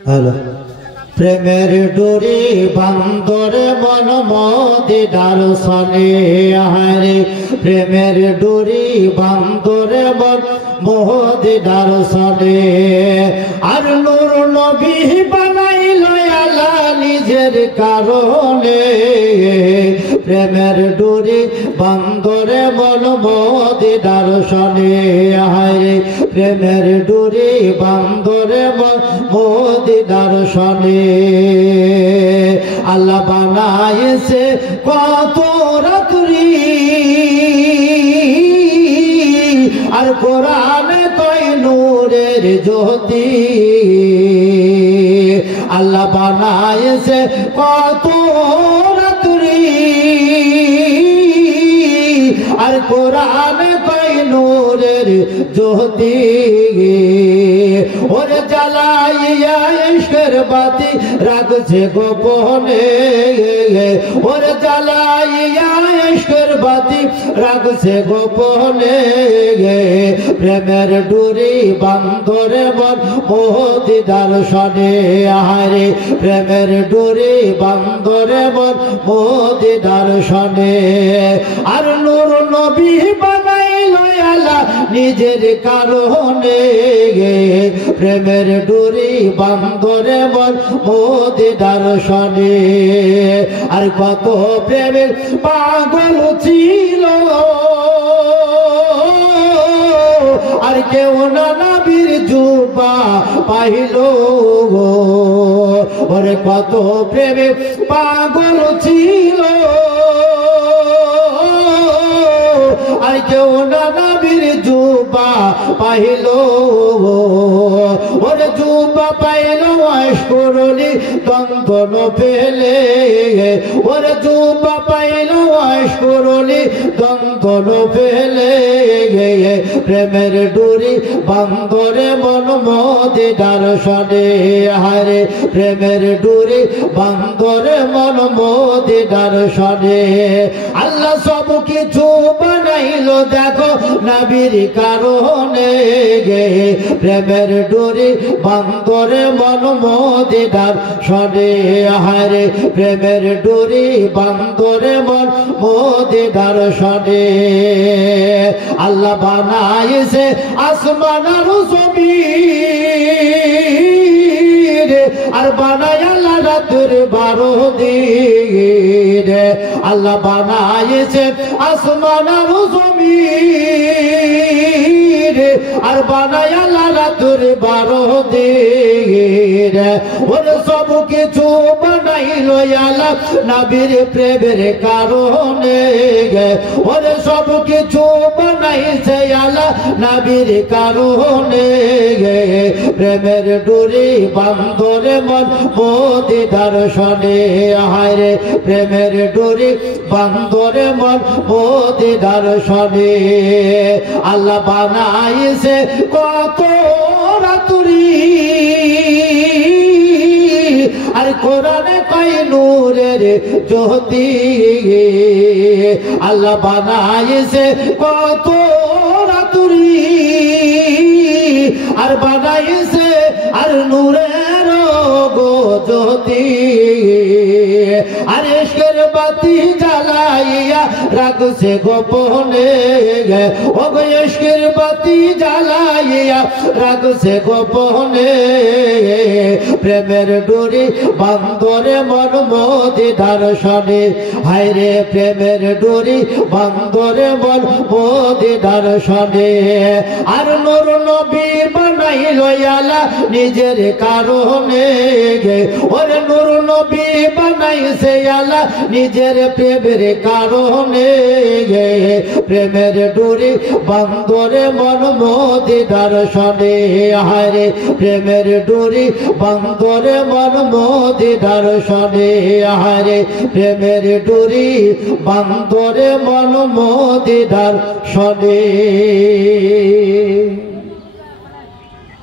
hello প্রেমের ডোরি বান্দরে মন মদিনার সনে আহারে প্রেমের ডোরি বান্দরে মন মদিনার সনে আর নূর নবী বানাইল আল্লাহ নিজের কারণে প্রেমের ডোরি বান্দরে মন মদিনার সনে আহারে প্রেমের ডোরি বান্দরে মন মদিনার সনে আল্লাহ বানাইছে কত রাত্রি আর কোরআনে কই নূরের জ্যোতি আল্লাহ বানাইছে কত রাত্রি আর কোরআনে কই নূরের জ্যোতি ওরে জ্বালাইয়া ইশকের বাতি রাখছে গোপনে ওরে জ্বালাইয়া ইশকের বাতি রাখছে গোপনে প্রেমের ডুরি বান্দরে মন মদিনার সনে আহারে প্রেমের ডুরি বান্দরে মন মদিনার সনে আর নূর নবী বানাইল আল্লাহ নিজের কারণে প্রেমের ডুরি বান্দরে মন মদিনার সনে আর কত প্রেমের পাগল ছিল আর কেউ না নবীর জুবা পাইল ওরে কত প্রেমে পাগল ছিল আর কেউ না নবীর জুবা পাইল ওরে জুবা পাইল আশকরলি দন্তন পেলে ওরে জুবা পাইল আশকরলি দন্তন পেলে প্রেমের ডুরি বান্দরে মন মদিনার সনে হারে প্রেমের ডুরি বান্দরে মন মদিনার সনে আল্লাহ সব কিছু বানাইল দেখো নবীর কারণে প্রেমের ডুরি বান্দরে মন মদিনার সনে হারে প্রেমের ডুরি বান্দরে মন মদিনার সনে আল্লাহ বানাইছে আসমান আর জমিন আর বানায় আল্লাহ রাতের 12 দিন আল্লাহ বানাইছে আসমান আর জমিন আর বানায় আল্লাহ রাতের 12 দিন ওরে সব কিছু বানাইল আল্লাহ নবীর প্রেমের কারণে ওরে সব কিছু বানাইছে আল্লাহ নবীর কারণে প্রেমের ডুরি বান্দরে মন মদিনার সনে হায়রে প্রেমের ডুরি বান্দরে মন মদিনার সনে আল্লাহ বানাইছে কত রাত্রি আর কোরআনে কই নূরের জ্যোতি আল্লাহ বানাইছে কত রাত্রি আর বানাইছে আর নূরের জ্যোতি আর ইশকের বাতি জ্বালাইয়া রাখছে গোপনে ও গো ইশকের বাতি জ্বালাইয়া রাখছে গোপনে প্রেমের ডুরি বান্দরে মন মদিনার সনে হায়রে প্রেমের ডুরি বান্দরে মন মদিনার সনে আর নূর নবী বানাইল আল্লাহ নিজের কারণে ওরে নূর নবী বানাইছে আল্লাহ নিজের প্রেমের কারণে প্রেমের ডুরি বান্দরে মন মদিনার সনে হায়রে প্রেমের ডুরি বান্দরে মন মদিনার সনে হায়রে প্রেমের ডুরি বান্দরে মন মদিনার সনে